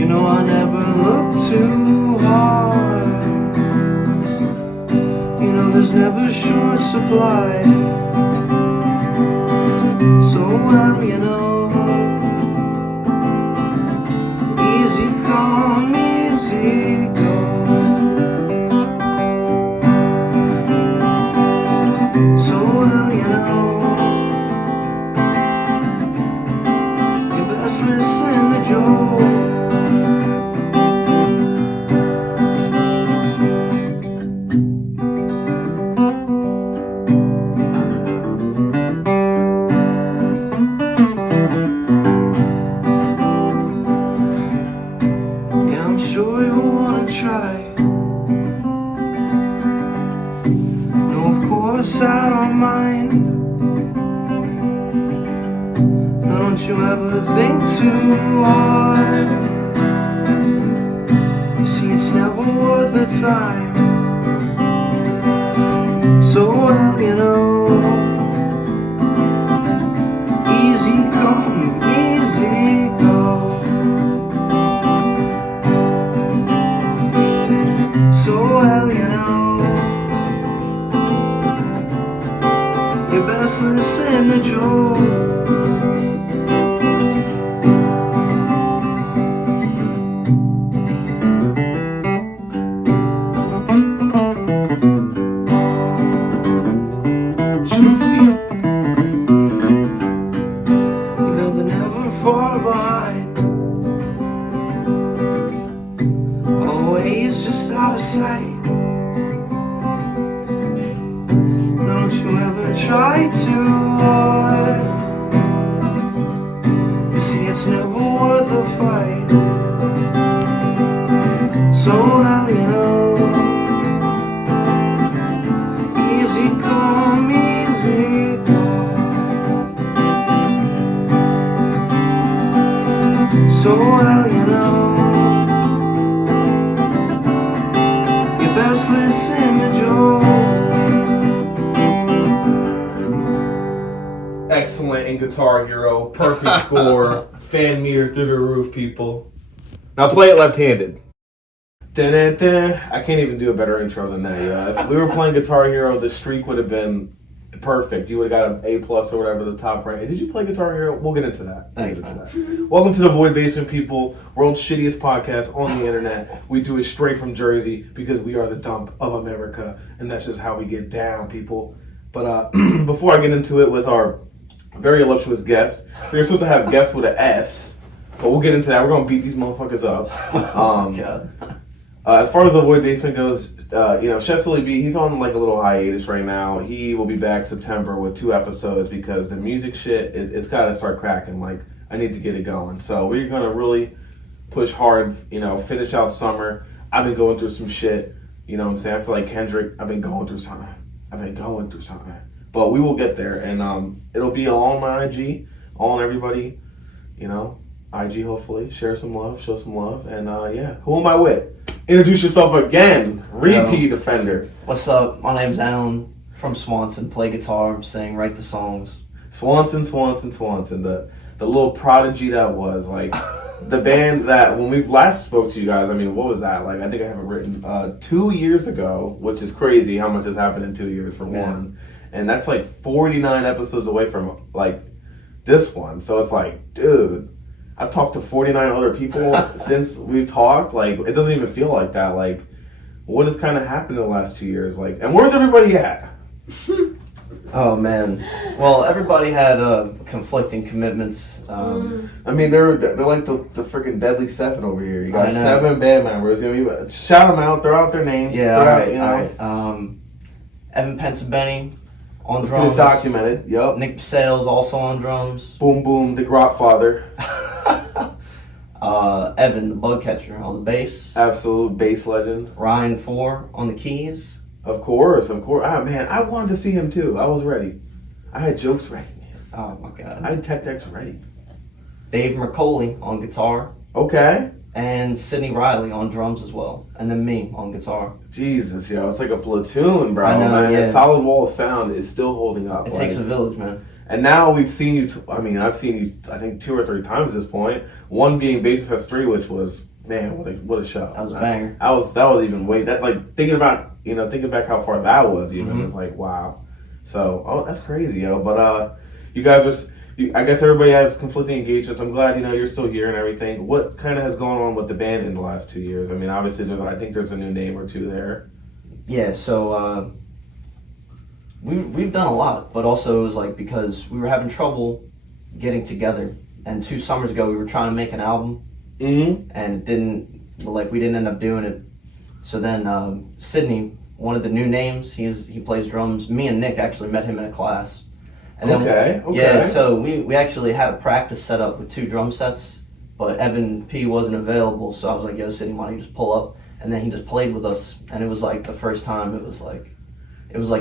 You know I never look too hard. You know there's never short supply. So well, you know, easy come, easy go. So well, you know, you best listen to Joe. Sure you wanna try. No, of course I don't mind. Now don't you ever think too hard. You see it's never worth the time. So well, you know, easy come, easy go. So well, you know, you best listen to Joe. Juicy, you know they're never far behind. Always just out of sight. Don't you ever try too hard. You see it's never worth a fight. So well, you know, easy come, easy go. So well, you know, best listen to Joe. Excellent in Guitar Hero. Perfect score. Fan meter through the roof, people. Now play it left-handed. Dun-dun-dun. I can't even do a better intro than that. Yeah. If we were playing Guitar Hero, the streak would have been perfect. You would have got an A+ or whatever, the top rank. Did you play Guitar Hero? We'll get into that. Welcome to the Void Basement, people. World's shittiest podcast on the internet. We do it straight from Jersey because we are the dump of America, and that's just how we get down, people. But before I get into it with our very illustrious guest, we're supposed to have guests with an S, but we'll get into that. We're going to beat these motherfuckers up. God. As far as the Void Basement goes, Chef Silly B, he's on like a little hiatus right now. He will be back September with 2 episodes because the music shit, it's got to start cracking. Like, I need to get it going. So we're going to really push hard, finish out summer. I've been going through some shit, you know what I'm saying? I feel like Kendrick, I've been going through something. But we will get there, and it'll be all on my IG, all on everybody, IG hopefully. Share some love, show some love, and yeah. Who am I with? Introduce yourself again. Repeat offender. What's up? My name's Alan from Swansun. Play guitar, sing, write the songs. Swansun. The little prodigy that was. Like, the band that, when we last spoke to you guys, I mean, what was that? Like, I think I have it written 2 years ago, which is crazy how much has happened in 2 years for one. And that's like 49 episodes away from, like, this one. So it's like, dude, I've talked to 49 other people since we've talked. Like, it doesn't even feel like that. Like, what has kind of happened in the last 2 years? Like, and where's everybody at? Oh, man. Well, everybody had conflicting commitments. I mean, they're like the freaking Deadly Seven over here. You got 7 band members. Shout them out. Throw out their names. Yeah, all right. Evan Pensabenny on drums. Get it documented. Yep. Nick Basales also on drums. Boom Boom, the Grotfather. Evan, the bug catcher, on the bass. Absolute bass legend. Ryan Four on the keys. Of course. Ah, man, I wanted to see him too. I was ready. I had jokes ready, man. Oh, my God. I had tech decks ready. Dave Mercoli on guitar. Okay. And Sidney Riley on drums as well. And then me on guitar. Jesus, yo. It's like a platoon, bro. I know, man. yeah. A solid wall of sound is still holding up. It takes a village, man. And now we've seen you, I've seen you, I think 2 or 3 times at this point. One being Bass Fest 3, which was Man, what a show. That was a banger. That was even way that like thinking back how far that was even it's like wow. So that's crazy, yo. But you guys are. I guess everybody has conflicting engagements. I'm glad you're still here and everything. What kind of has gone on with the band in the last 2 years? I mean, obviously I think there's a new name or two there. Yeah. So we've done a lot, but also it was like because we were having trouble getting together. And 2 summers ago, we were trying to make an album, and it didn't. We didn't end up doing it. So then Sydney, one of the new names, he plays drums. Me and Nick actually met him in a class. And then, okay. Yeah, so we actually had a practice set up with 2 drum sets, but Evan P wasn't available, so I was like, yo, Sydney, why don't you just pull up? And then he just played with us, and it was like the first time it was like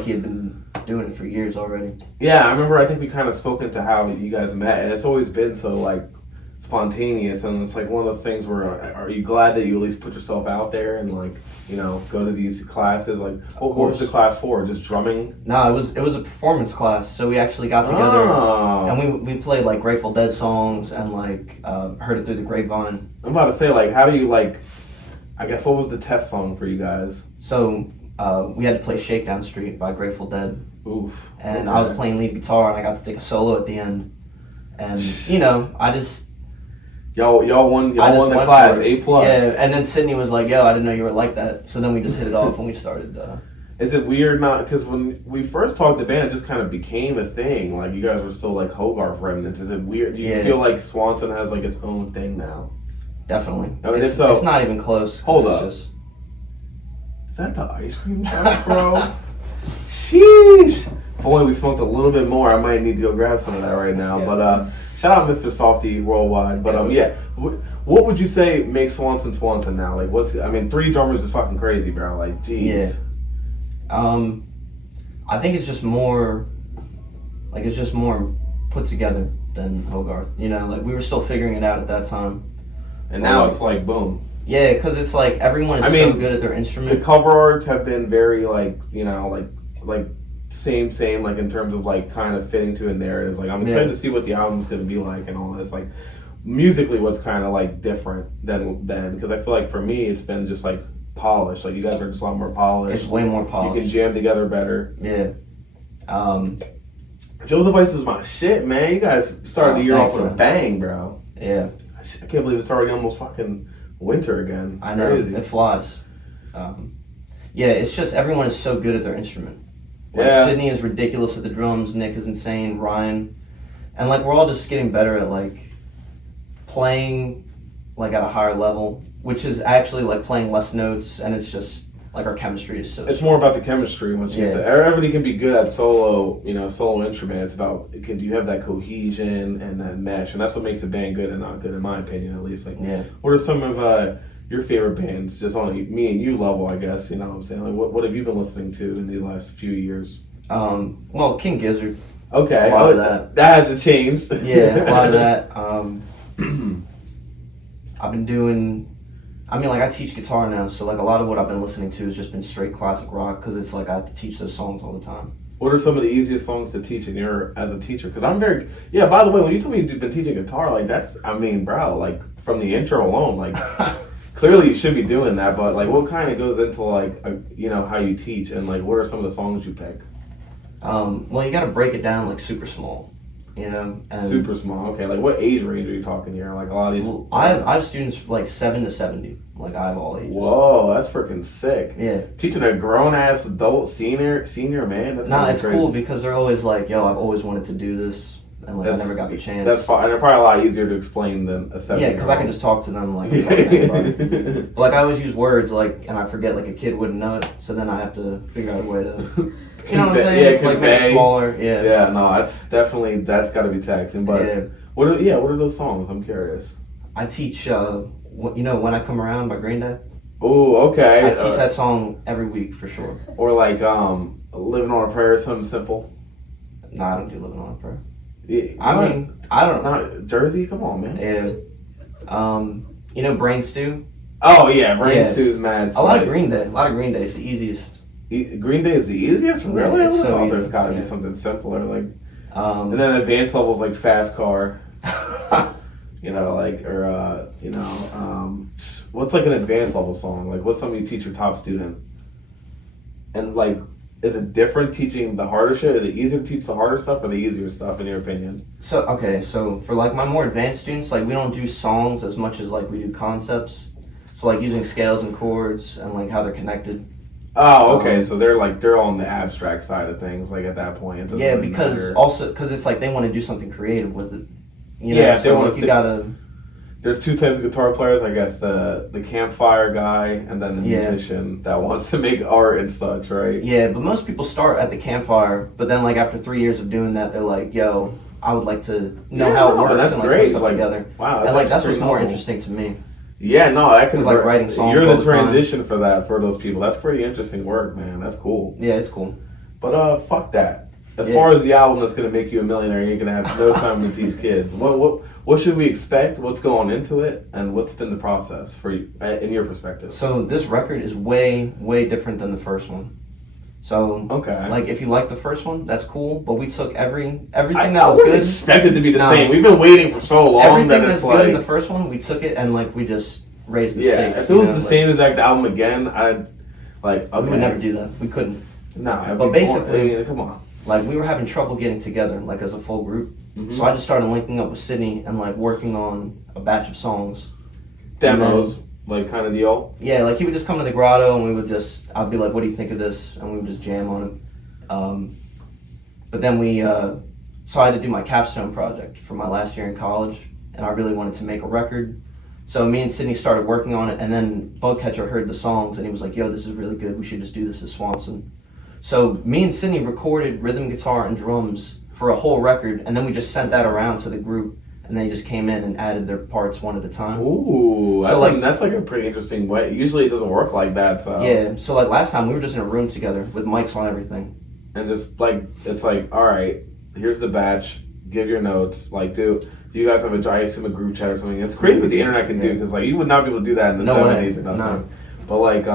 he had been doing it for years already. Yeah, I remember. I think we kind of spoke into how you guys met, and it's always been so like spontaneous, and it's like one of those things where are you glad that you at least put yourself out there and like go to these classes? Like, what was the class for? Just drumming? No, it was a performance class. So we actually got together and we played like Grateful Dead songs and like Heard It Through the Grapevine. I'm about to say like, how do you like? I guess what was the test song for you guys? So we had to play Shakedown Street by Grateful Dead. Oof. And I was playing lead guitar and I got to take a solo at the end. And I just. Y'all won the class, A+. Yeah, and then Sydney was like, yo, I didn't know you were like that. So then we just hit it off and we started. Is it weird not, because when we first talked the band, it just kind of became a thing. Like, you guys were still like Hogarth remnants. Is it weird? Do you feel like Swanson has like its own thing now? Definitely. I mean, it's not even close. Hold up. Just... Is that the ice cream truck, bro? Sheesh. If only we smoked a little bit more, I might need to go grab some of that right now. Yeah. But shout out Mr. Softy Worldwide. But what would you say makes Swanson now? Like, 3 drummers is fucking crazy, bro. Like, jeez. Yeah. I think it's just more put together than Hogarth. Like we were still figuring it out at that time. And now it's like boom. Yeah, because it's like everyone is so good at their instrument. The cover arts have been very like same like in terms of like kind of fitting to a narrative. Like I'm excited to see what the album's gonna be like and all this. Like musically, what's kind of like different than because I feel like for me it's been just like polished. Like you guys are just a lot more polished. It's way more polished. You can jam together better. Yeah. Joseph Ice is my shit, man. You guys started the year off with a bang, bro. Yeah. I can't believe it's already almost fucking winter again. It's crazy. It flies. Yeah, it's just everyone is so good at their instrument. Like Sydney is ridiculous at the drums, Nick is insane, Ryan. And like we're all just getting better at like playing like at a higher level, which is actually like playing less notes, and it's just like our chemistry is so it's more about the chemistry once you get to everybody can be good at solo instrument. It's about do you have that cohesion and that mesh, and that's what makes a band good and not good in my opinion at least. Like what are some of your favorite bands just on me and you level, I guess, you know what I'm saying? Like what have you been listening to in these last few years? Well, King Gizzard. Okay. A lot of that. That hasn't changed. Yeah, a lot of that. I've been doing I teach guitar now, so like a lot of what I've been listening to has just been straight classic rock because it's like I have to teach those songs all the time. What are some of the easiest songs to teach as a teacher? Because I'm very, by the way, when you told me you've been teaching guitar, like that's, bro, like from the intro alone, like clearly you should be doing that, but like what kind of goes into like, how you teach and like what are some of the songs you pick? Well, you got to break it down like super small. And super small. Okay, like what age range are you talking here? Like a lot of these. Well, I have students like 7 to 70. Like I have all ages. Whoa, that's freaking sick. Yeah. Teaching a grown ass adult senior man. That's it's crazy. Cool because they're always like, "Yo, I've always wanted to do this," and like I never got the chance. That's fine. And they're probably a lot easier to explain than a 7-year-old. Yeah, because I can just talk to them like. But like I always use words like, and I forget like a kid wouldn't know it, so then I have to figure out a way to. You know what I'm saying? Yeah, like make it smaller. Yeah. Yeah, no, that's got to be taxing. But what are those songs? I'm curious. I teach, When I Come Around by Green Day. Oh, okay. I teach that song every week for sure. Or like Living on a Prayer, something simple. No, I don't do Living on a Prayer. Yeah, I don't. Not Jersey. Come on, man. Yeah. Brain Stew. Oh yeah, Brain Stew's mad. A lot of Green Day. It's the easiest. Green Day is the easiest? Really? It's so easy. There's got to be something simpler, like, and then advanced levels like Fast Car, what's like an advanced level song? Like, what's something you teach your top student? And like, is it different teaching the harder shit? Is it easier to teach the harder stuff or the easier stuff, in your opinion? So okay, so for like my more advanced students, like we don't do songs as much as like we do concepts. So like using scales and chords and like how they're connected. Oh, okay. So they're on the abstract side of things. Like at that point, it doesn't Yeah, really because matter. also because it's like they want to do something creative with it. You know? Yeah, if they so wanna like, you stick- gotta. There's two types of guitar players, I guess. The campfire guy and then the Yeah. musician that wants to make art and such, right? Yeah, but most people start at the campfire, but then like after 3 years of doing that, they're like, "Yo, I would like to know Yeah, how it no, works that's and like great. put stuff Like, together." Wow, And like that's actually what's pretty more novel. interesting to me. Yeah, no, I can. It's like writing songs You're all the the time. transition for that for those people. That's pretty interesting work, man. That's cool. Yeah, it's cool. But fuck that. As Yeah. far as the album that's gonna make you a millionaire, you ain't gonna have no time to teach kids. What should we expect? What's going into it, and what's been the process for you, in your perspective? So this record is way different than the first one. So Okay. like if you like the first one, that's cool. But we took everything that I was wouldn't good. expect it to be the No. same. We've been waiting for so long Everything that that's it's good in the like, first one, we took it and like we just raised the yeah. stakes. If it you was know, the like, same exact album again, I'd like. Okay. we would never do that. We couldn't. Nah, it'd But be boring. basically- I mean, come on. Like we were having trouble getting together, like as a full group. Mhm. So I just started linking up with Sydney and like working on a batch of songs. Demos, like kind of deal. Yeah, like he would just come to the grotto and we would just, I'd be like, "What do you think of this?" And we would just jam on it. But then so I had to do my capstone project for my last year in college, and I really wanted to make a record. So me and Sydney started working on it, and then Bugcatcher heard the songs, and he was like, "Yo, this is really good. We should just do this as Swansun." So me and Sydney recorded rhythm guitar and drums for a whole record, and then we just sent that around to the group, and they just came in and added their parts one at a time. Ooh, So, that's like a pretty interesting way. Usually it doesn't work like that. So Yeah, so like last time we were just in a room together with mics on everything. and just like it's like, all right, here's the batch. Give your notes. Like, do you guys have I assume a group chat or something? It's crazy what the internet can do Yeah. because like you would not be able to do that in the No way. 70s or nothing. No. But like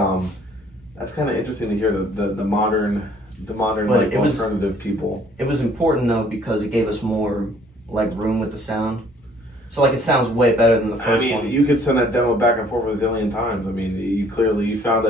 that's kind of interesting to hear the modern But like it was- alternative people. It was important though because it gave us more like room with the sound. So like it sounds way better than the I first mean, one. you could send that demo back and forth a zillion times. I mean, you found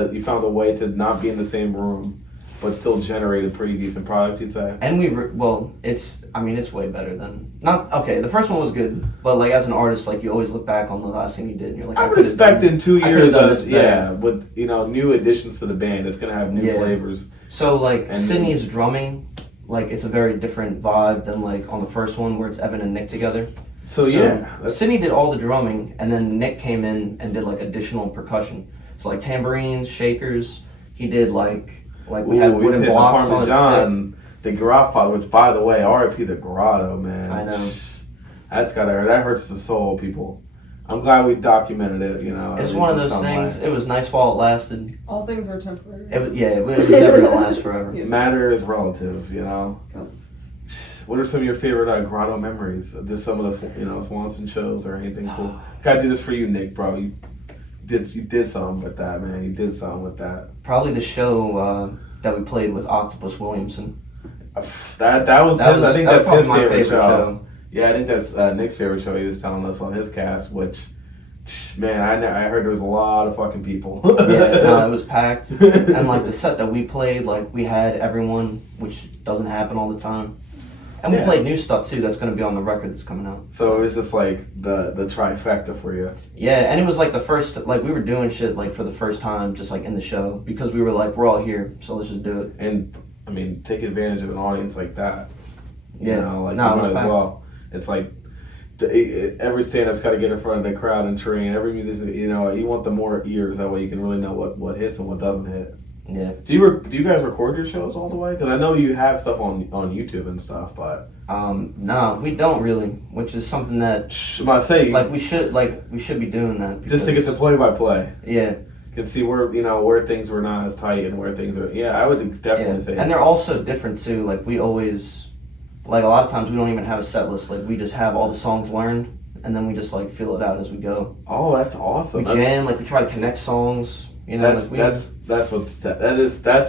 a way to not be in the same room, but still generate a pretty decent product. You'd say. And it's way better than not okay. The first one was good, but like as an artist, like you always look back on the last thing you did, and you're like, I would could've expect done- in 2 I could've years, done this better. yeah, with new additions to the band, it's gonna have new Yeah. flavors. So like And- Sydney's drumming, like it's a very different vibe than like on the first one where it's Evan and Nick together. So yeah, that's, Sydney did all the drumming, and then Nick came in and did like additional percussion. So like tambourines, shakers. He did like we had ooh, he's wooden hitting the blocks on his stick. Parmesan, the Grotto, which by the way, R.I.P. the Grotto, man. I know. That hurts the soul, people. I'm glad we documented it. You know, It's at one of least in those some things. way. It was nice while it lasted. All things are temporary. It was never gonna last forever. Yeah. Matter is relative, you know. Oh. What are some of your favorite Grotto memories? Just some of the Swanson shows or anything cool. Gotta do this for you, Nick, bro. You did something with that, man. You did something with that. Probably the show that we played with Octopus Williamson. That was his. I think that's probably his my favorite show. Yeah, I think that's Nick's favorite show. He was telling us on his cast, which, man, I heard there was a lot of fucking people. Yeah, no, it was packed. And like the set that we played, like we had everyone, which doesn't happen all the time. And we Yeah. played new stuff too that's going to be on the record that's coming out. So it was just like the trifecta for you. Yeah, and it was like the first, like we were doing shit like for the first time just like in the show because we were like, we're all here, so let's just do it. And I mean, take advantage of an audience like that. Yeah. You know, like No, it you was might as packed. well. It's like every stand-up's got to get in front of the crowd and train. Every musician, you want the more ears. That way you can really know what hits and what doesn't hit. Yeah. Do you guys record your shows all the way? Because I know you have stuff on YouTube and stuff, but No, we don't really, which is something that I'm about to say like we should be doing that. just to get the play-by-play. Yeah. You can see where things were not as tight and where things are. Yeah, I would definitely say. And they're also different too. Like we always, like a lot of times we don't even have a set list. Like we just have all the songs learned, and then we just like feel it out as we go. Oh, that's awesome. We jam, like we try to connect songs. You know, That's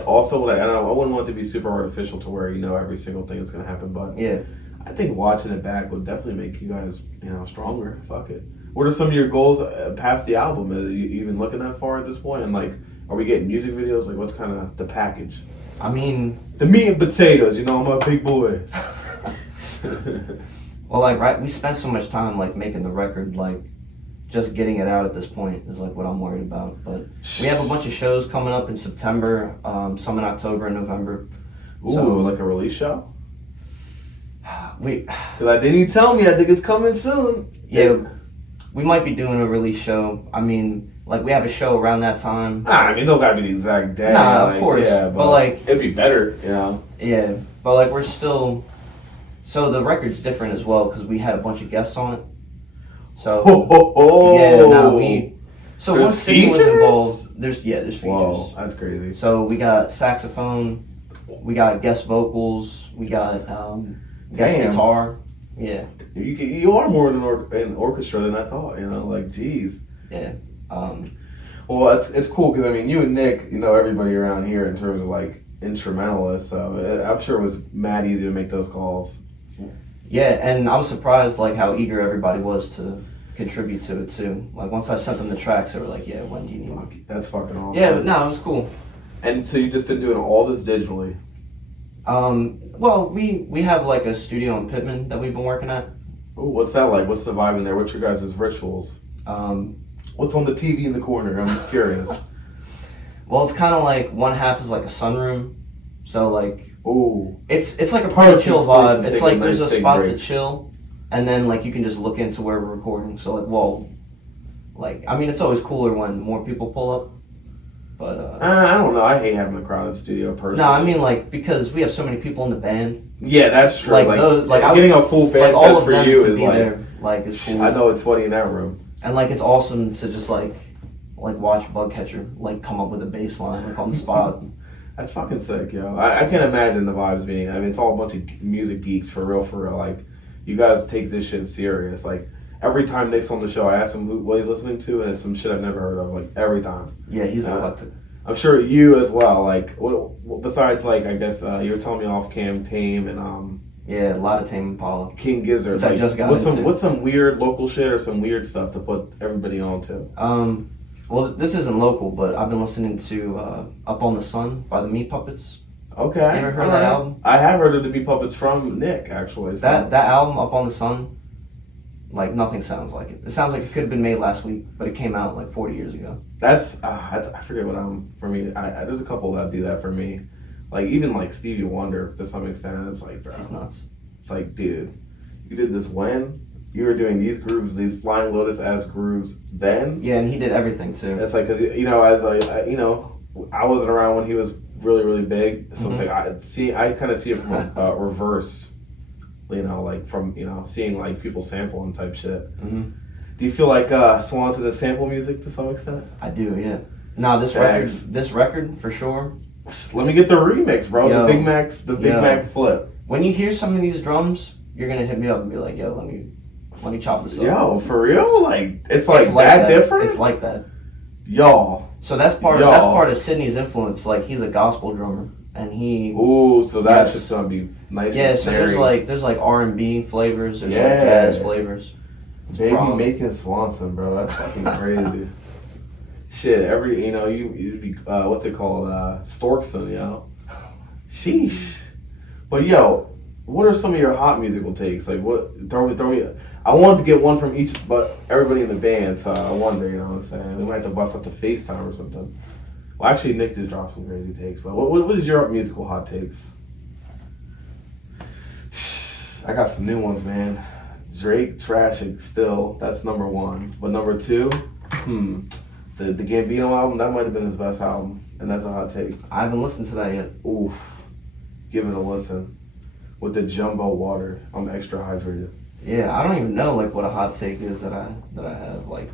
also what I don't know. I wouldn't want it to be super artificial to where every single thing that's going to happen, but yeah. I think watching it back would definitely make you guys stronger. Fuck it. What are some of your goals past the album? Are you even looking that far at this point? And like, are we getting music videos? Like, what's kind of the package? I mean, the meat and potatoes. You know, I'm a big boy. well, like, right, we spent so much time like making the record, like just getting it out at this point is like what I'm worried about. But we have a bunch of shows coming up in September, some in October and November. Ooh, So, like a release show? we, Didn't you tell me? I think it's coming soon. yeah, we might be doing a release show. I mean, like we have a show around that time. I mean, don't gotta be the exact day. Nah, like, of course. Yeah, but like, it'd be better, you know. yeah, but like we're still. So the record's different as well because we had a bunch of guests on it. So yeah, no, we. So There's once Sydney was features? involved, there's features. Whoa, that's crazy. So we got saxophone, we got guest vocals, we got guest Damn. guitar. Yeah, You are more than an orchestra than I thought. You know, like, geez. yeah. Well, it's cool because I mean, you and Nick, you know, everybody around here in terms of like instrumentalists. So I'm sure it was mad easy to make those calls. Yeah, and I was surprised like how eager everybody was to contribute to it too. Like once I sent them the tracks, they were like, "Yeah, when do you need me?" That's fucking awesome. Yeah, no, it was cool. And so you've just been doing all this digitally. Well, we have like a studio in Pittman that we've been working at. Ooh, what's that like? What's the vibe in there? What's your guys' rituals? What's on the TV in the corner? I'm just curious. Well, it's kind of like one half is like a sunroom, so like Ooh, it's like a pretty Perfect chill place to vibe. It's take like a there's nice a big spot to break. chill, and then like you can just look into where we're recording. So like, well, like I mean, it's always cooler when more people pull up, but I don't know. I hate having a crowded studio personally. no, I mean like because we have so many people in the band, yeah, that's true. like Like, those, like getting a full band like all set of for them you to is be like. there, like it's cool. I know it's funny in that room. And like it's awesome to just like watch Bugcatcher like come up with a bass line like on the spot. That's fucking sick, yo. I can't imagine the vibes being. I mean, it's all a bunch of music geeks for real, for real. Like, you guys take this shit serious. Like, every time Nick's on the show, I ask him what he's listening to, and it's some shit I've never heard of. Like, every time. Yeah, he's eclectic. I'm sure you as well. Like, what besides, like, I guess you were telling me off cam Tame and Yeah, a lot of Tame Impala. King Gizzard. Which Like, I just got what's into. what's some weird local shit or some weird stuff to put everybody on to? Well, this isn't local, but I've been listening to Up on the Sun by the Meat Puppets. Okay. You ever heard that album? I have heard of the Bee Puppets from Nick, actually. So. That album, Up on the Sun, like nothing sounds like it. It sounds like it could have been made last week, but it came out like 40 years ago. That's I forget what for me. There's a couple that do that for me, like even like Stevie Wonder to some extent. It's like, bro, He's nuts. It's like, dude, you did this when you were doing these grooves, these Flying Lotus ass grooves. Then Yeah, and he did everything too. it's like, cause you know, as I wasn't around when he was really big, so it's like I kind of see it from a reverse. You know, like from seeing like people sample and type shit. Mm-hmm. Do you feel like Swanson is sample music to some extent? I do, yeah. Nah, this record for sure. Let me get the remix, bro. Yo. The Big Mac flip. When you hear some of these drums, you're gonna hit me up and be like, "Yo, let me chop this up." Yo, for real? Like it's like that different? It's like that. Yo. So that's part of Sydney's influence. Like he's a gospel drummer, and he. Ooh, so that's just gonna be nice. Yeah, and so snary. there's like R&B flavors, there's like Yeah. jazz flavors. It's Baby problem. making Swanson, bro. That's fucking crazy. Shit, you be what's it called? Storkson, yo. Sheesh. But yo, what are some of your hot musical takes? Like what? Throw me. I wanted to get one from each, but everybody in the band. So I wonder, you know what I'm saying? We might have to bust up to FaceTime or something. Well, actually, Nick just dropped some crazy takes. But what is your musical hot takes? I got some new ones, man. Drake, Trashing, still. That's number one. But number two, the Gambino album, that might have been his best album. And that's a hot take. I haven't listened to that yet. Oof. Give it a listen. With the jumbo water, I'm extra hydrated. Yeah, I don't even know like what a hot take is that I have like.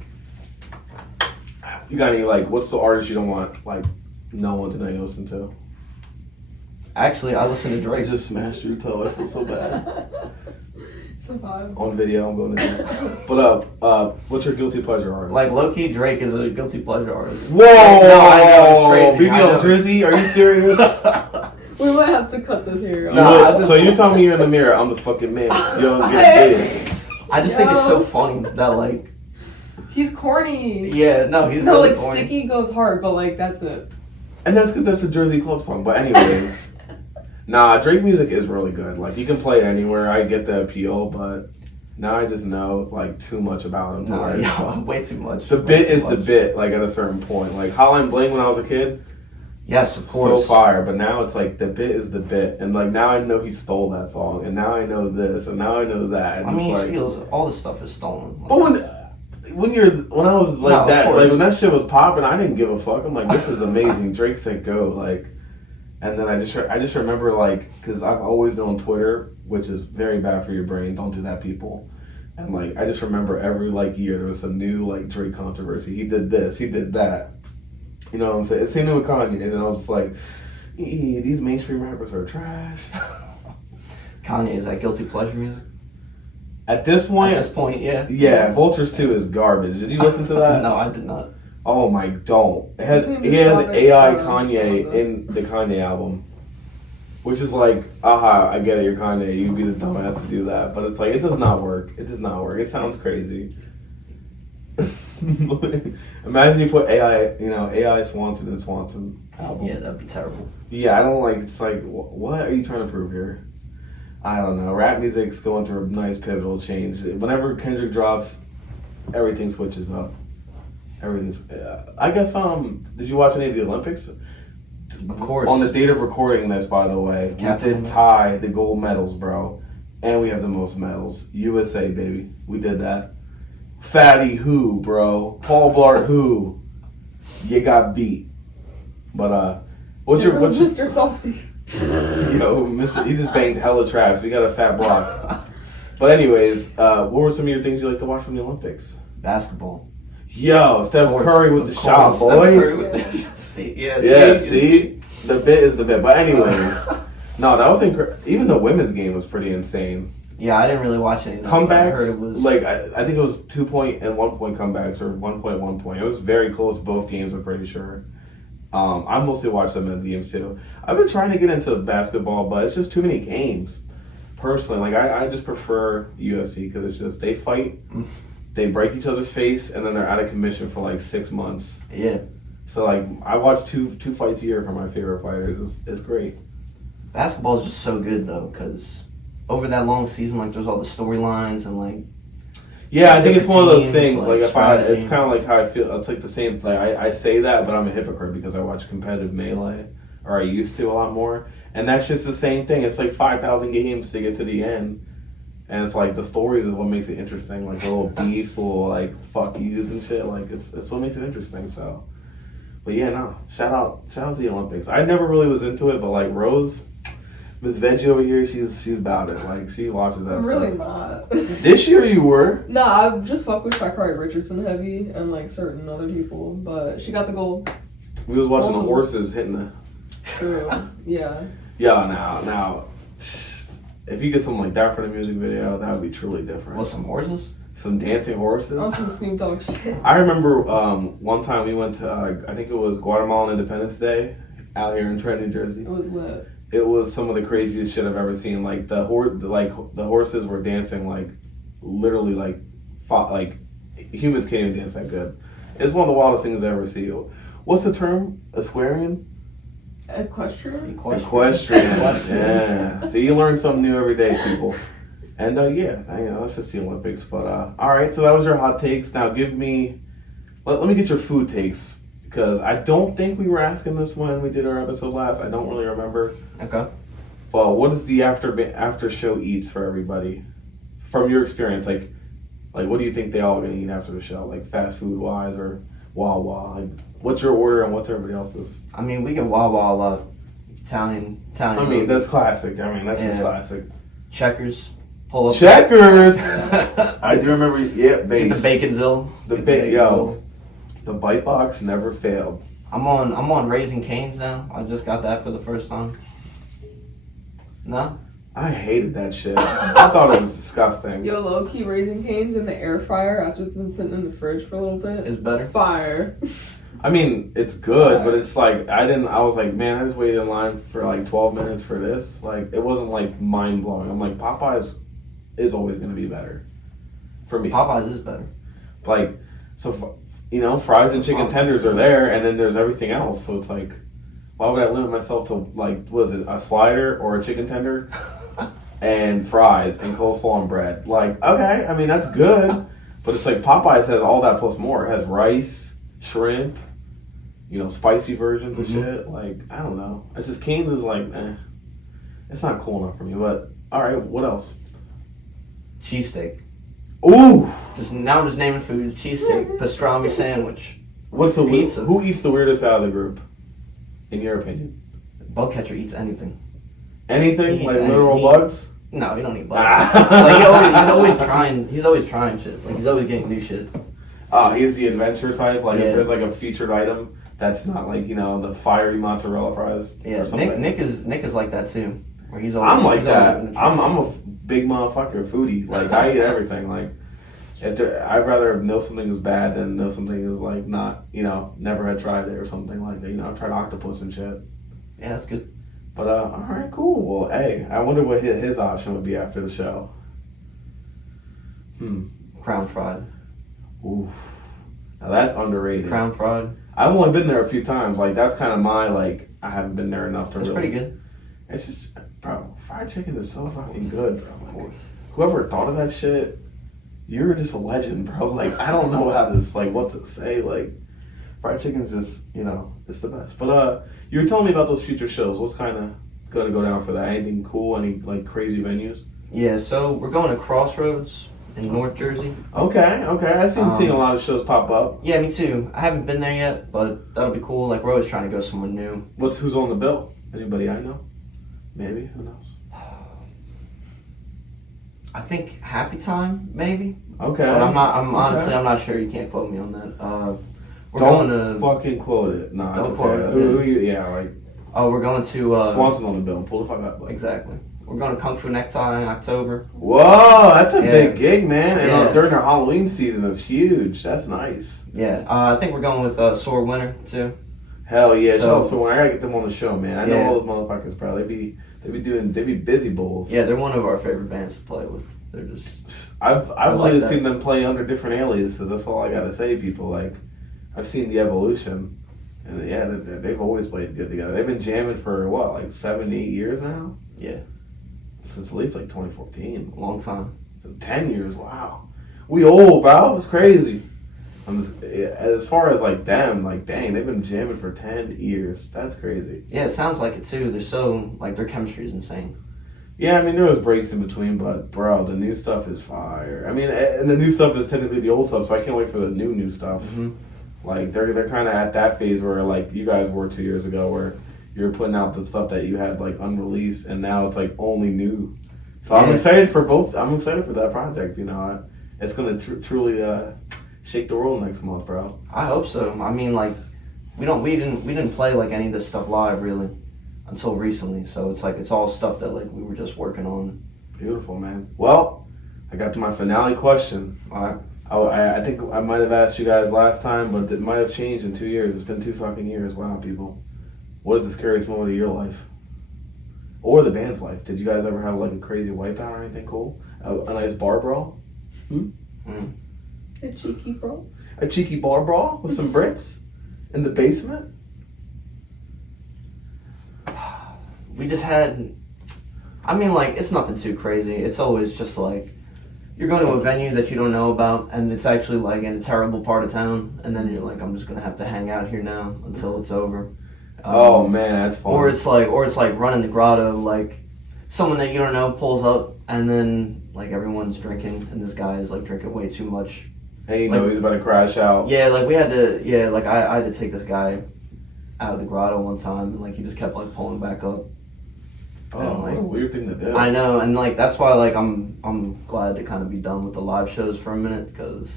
You got any, like, what's the artist you don't want, like, no one to know you listen to? Actually, I listen to I Drake. just smashed your toe. I feel so bad. It's a vibe. On video, I'm going to do. But, what's your guilty pleasure artist? Like low-key, Drake is a guilty pleasure artist. Whoa! No, I know, it's crazy. I know. BBL Drizzy, are you serious? We might have to cut this here. Nah, So you tell me you're in the mirror, I'm the fucking man. You don't get it. I just think it's so funny that like He's corny. Yeah, no, he's No, really like corny. Sticky goes hard, but like that's it. And that's because that's a Jersey Club song. But anyways, nah, Drake music is really good. Like you can play it anywhere. I get the appeal, but now I just know like too much about him. No, Right? yeah, way too much. The Way bit too is the much. bit. Like at a certain point, like Hotline Bling when I was a kid, Yes, of so course. fire. But now it's like the bit is the bit, and like now I know he stole that song, and now I know this, and now I know that. And I mean, he it's like, steals all the stuff is stolen. but when I was like No, of that, course. like when that shit was popping, I didn't give a fuck. I'm like, this is amazing. Drake said go, like, and then I just remember like, because I've always been on Twitter, which is very bad for your brain. Don't do that, people. And like, I just remember every like year there was some new like Drake controversy. He did this, he did that. You know what I'm saying? Same thing with Kanye, and then I was like, these mainstream rappers are trash. Kanye, is that guilty pleasure music? At this point, At this point, yeah. yeah, Yes. Vultures 2 is garbage. Did you listen to that? No, I did not. Oh my, don't. He has His name is AI Strawberry Kanye Blonde. in the Kanye album. Which is like, aha, I get it, you're Kanye, you'd be the dumbass to do that. But it's like, it does not work. It does not work. It sounds crazy. Imagine you put AI Swanson in Swanson album. Yeah, that'd be terrible. Yeah, I don't like, it's like, what are you trying to prove here? I don't know. Rap music's going through a nice pivotal change. Whenever Kendrick drops, everything switches up. Everything's. I guess. Did you watch any of the Olympics? Of course. On the date of recording this, by the way, Captain. we did tie the gold medals, bro, and we have the most medals. USA, baby, we did that. Fatty who, bro? Paul Blart who? You got beat. But what's Here your goes Mr. Softy. Yo, he just banged hella traps. We got a fat block. But anyways, what were some of your things you like to watch from the Olympics? Basketball. Yo, Steph Of course, Curry with of the course, shot, Steph boy. Curry with the- see, Yeah, see? The bit is the bit. But anyways, no, that was incredible. Even the women's game was pretty insane. Yeah, I didn't really watch anything. I heard Comebacks, it was like, I think it was 2-point and 1-point comebacks, or 1 point. It was very close, both games, I'm pretty sure. I mostly watch the men's games too. I've been trying to get into basketball, but it's just too many games. Personally, like I just prefer UFC because it's just they fight, they break each other's face, and then they're out of commission for like 6 months. Yeah. So like I watch two fights a year for my favorite fighters. It's great. Basketball is just so good though, because over that long season, like there's all the storylines and like. Yeah, I think it's one of those Different things. teams, Like like if I, it's strategy. kind of like how I feel. It's like the same. Like I say that, but I'm a hypocrite because I watch competitive melee, or I used to a lot more, and that's just the same thing. It's like 5,000 games to get to the end, and it's like the stories is what makes it interesting. Like the little beefs, little like fuck yous and shit. Like it's what makes it interesting. So, but yeah, no. Shout out to the Olympics. I never really was into it, but like Rose, Miss Veggie over here, she's about it. Like she watches that I'm really stuff. not. This year you were. Nah, I just fuck with Sha'Carri Richardson heavy and like certain other people, but she got the gold. We was watching the Multiple. horses hitting the. True. Yeah. Yeah, now, if you get something like that for the music video, that would be truly different. What, some horses? Some dancing horses. On some Snoop Dogg shit. I remember one time we went to, I think it was Guatemalan Independence Day out here in Trenton, New Jersey. It was lit. It was some of the craziest shit I've ever seen. Like the horses were dancing like literally like humans can't even dance that good. It's one of the wildest things I ever see. What's the term? Aquarian? Equestrian? Equestrian. Yeah. So you learn something new every day, people. And that's just the Olympics. But all right, so that was your hot takes. Now give me, let me get your food takes because I don't think we were asking this when we did our episode last. I don't really remember. Okay. Well, what is the after show eats for everybody? From your experience, like what do you think they all gonna eat after the show? Like fast food wise or Wawa? Like what's your order and what's everybody else's? I mean, we get Wawa a lot. Italian. I mean, that's classic. I mean, that's just Yeah. classic. Checkers. Pull up. Checkers. Yeah. I do remember. Yeah, Get base. the Baconzilla. The Get bait, yo. Baconzilla. The bite box never failed. I'm on Raising Cane's now. I just got that for the first time. No? I hated that shit. I thought it was disgusting. Yo, low key Raising Cane's in the air fryer after it's been sitting in the fridge for a little bit. It's better. Fire. I mean, it's good, but it's like I was like, man, I just waited in line for like 12 minutes for this. Like it wasn't like mind blowing. I'm like, Popeyes is always gonna be better for me. Popeyes is better. Like, So, fries and chicken tenders are there, and then there's everything else. So it's like, why would I limit myself to like, what is it, a slider or a chicken tender, and fries and coleslaw and bread? Like, okay, I mean that's good, but it's like Popeyes has all that plus more. It has rice, shrimp, spicy versions of shit. Like, I don't know. I just Cane's is like, it's not cool enough for me. But all right, what else? Cheesesteak. Ooh. Now I'm just naming foods. Cheesesteak, pastrami sandwich. What's the pizza? Who eats the weirdest out of the group, in your opinion? Bugcatcher eats anything. Anything? He eats Like literal bugs? No, he don't eat bugs. Like he's always trying. He's always trying shit. Like he's always getting new shit. Oh, he's the adventure type. Like Yeah. if there's like a featured item that's not like the fiery mozzarella fries. Yeah, or something. Nick is like that too. Where he's always. I'm like he's that. always I'm a big motherfucker foodie. Like I eat everything. Like I'd rather know something is bad than know something is like not. Never had tried it or something like that. I've tried octopus and shit. Yeah, that's good. But all right, cool. Well, hey, I wonder what his option would be after the show. Crown fried. Oof. Now that's underrated. Crown fried. I've only been there a few times. Like that's kind of my like. I haven't been there enough to. It's really, pretty good. It's just, bro. Fried chicken is so fucking good, bro. Of course. Whoever thought of that shit, you're just a legend, bro. Like I don't know how this what to say. Like fried chicken's just it's the best. But you were telling me about those future shows. What's kind of gonna go down for that? Anything cool? Any like crazy venues? Yeah, so we're going to Crossroads in North Jersey. Okay. I've seen a lot of shows pop up. Yeah, me too. I haven't been there yet, but that'll be cool. Like we're always trying to go somewhere new. Who's on the bill? Anybody I know? Maybe. Who knows? I think Happy Time, maybe. Okay. But honestly, Okay. I'm not sure. You can't quote me on that. We're Don't going to. fucking quote it. Nah, Don't it's quote okay. it, Who you? Yeah, like Oh, we're going to. Swanson on the bill. Pull the fuck up. Like. Exactly. We're going to Kung Fu Necktie in October. Whoa, that's a Yeah. big gig, man. And Yeah. during their Halloween season, it's huge. That's nice. Yeah, I think we're going with Sore Winter too. Hell yeah. So- So I gotta get them on the show, man. I know Yeah. all those motherfuckers, bro. They be busy bulls. Yeah, they're one of our favorite bands to play with. They're just. I've like really that. seen them play under different aliases. That's all I gotta say, people. Like, I've seen the evolution, and yeah, they've always played good together. They've been jamming for what, like 7, 8 years now. Yeah, Since at least like 2014. a long time. 10 years. Wow, we old, bro. It's crazy. As far as like them, like dang, they've been jamming for 10 years. That's crazy. Yeah, it sounds like it too. They're so like their chemistry is insane. Yeah, I mean there was breaks in between, but bro, the new stuff is fire. I mean, and the new stuff is technically the old stuff, so I can't wait for the new stuff. Mm-hmm. Like they're kind of at that phase where like you guys were 2 years ago, where you're putting out the stuff that you had like unreleased, and now it's like only new. So I'm Yeah. excited for both. I'm excited for that project. It's gonna truly shake the world next month, bro. I hope so. I mean, like we didn't play like any of this stuff live really until recently. So it's like it's all stuff that like we were just working on. Beautiful, man. Well, I got to my finale question. All right. I think I might have asked you guys last time, but it might have changed in 2 years. It's been 2 fucking years. Wow, people. What is the scariest moment of your life? Or the band's life? Did you guys ever have like a crazy wipeout or anything cool? A nice bar brawl? A cheeky bro. A cheeky bar brawl with some Brits in the basement? We just had. I mean, like it's nothing too crazy. It's always just like you're going to a venue that you don't know about, and it's actually like in a terrible part of town, and then you're like, I'm just gonna have to hang out here now until it's over. Oh man, that's fun. Or it's like running the grotto, like someone that you don't know pulls up, and then like everyone's drinking, and this guy is like drinking way too much. and you know like- he's about to crash out. Yeah, like we had to. Yeah, like I had to take this guy out of the grotto one time, and like he just kept like pulling back up. Oh, and, what a like, weird thing to do. I know, and like that's why like I'm glad to kind of be done with the live shows for a minute because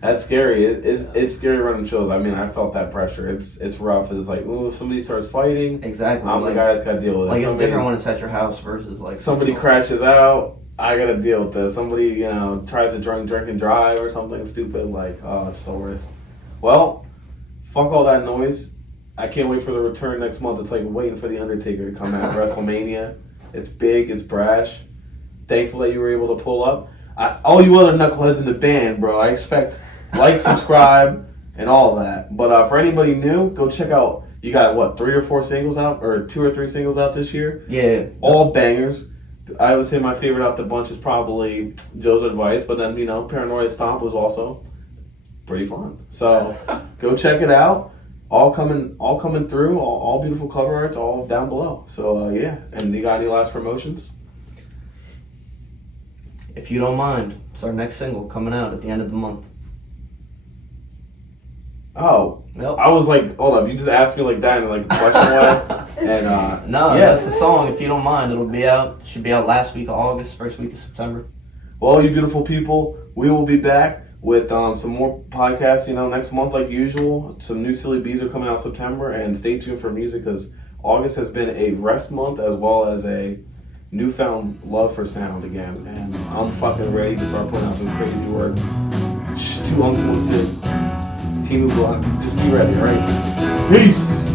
That's scary. It's scary running shows. I mean, I felt that pressure. It's rough. It's like, ooh, if somebody starts fighting, exactly I'm like, the guy that's got to deal with it. like it's Somebody- different when it's at your house versus like Somebody something else. crashes out, I gotta deal with this. Somebody, tries to drink and drive or something stupid, like, oh, it's the worst. Well, fuck all that noise. I can't wait for the return next month. It's like waiting for The Undertaker to come out. WrestleMania. It's big, it's brash. Thankful that you were able to pull up. All you other knuckleheads in the band, bro, I expect like, subscribe, and all that. But for anybody new, go check out. You got what, 3 or 4 singles out, or 2 or 3 singles out this year? Yeah. All bangers. I would say my favorite out the bunch is probably Joe's Advice, but then Paranoia Stomp was also pretty fun. So go check it out. All coming through. All beautiful cover arts, all down below. So yeah. And you got any last promotions? If you don't mind, it's our next single coming out at the end of the month. Oh, Nope. I was like, hold up, you just asked me like that in like a question way, and No, yeah. that's the song. If you don't mind, it'll be out. Should be out last week of August, first week of September. Well, you beautiful people, we will be back with some more podcasts. Next month like usual. Some new Silly Bees are coming out September, and stay tuned for music because August has been a rest month as well as a newfound love for sound again, and I'm fucking ready to start putting out some crazy work. 2 Team Block, just be ready, alright? Peace!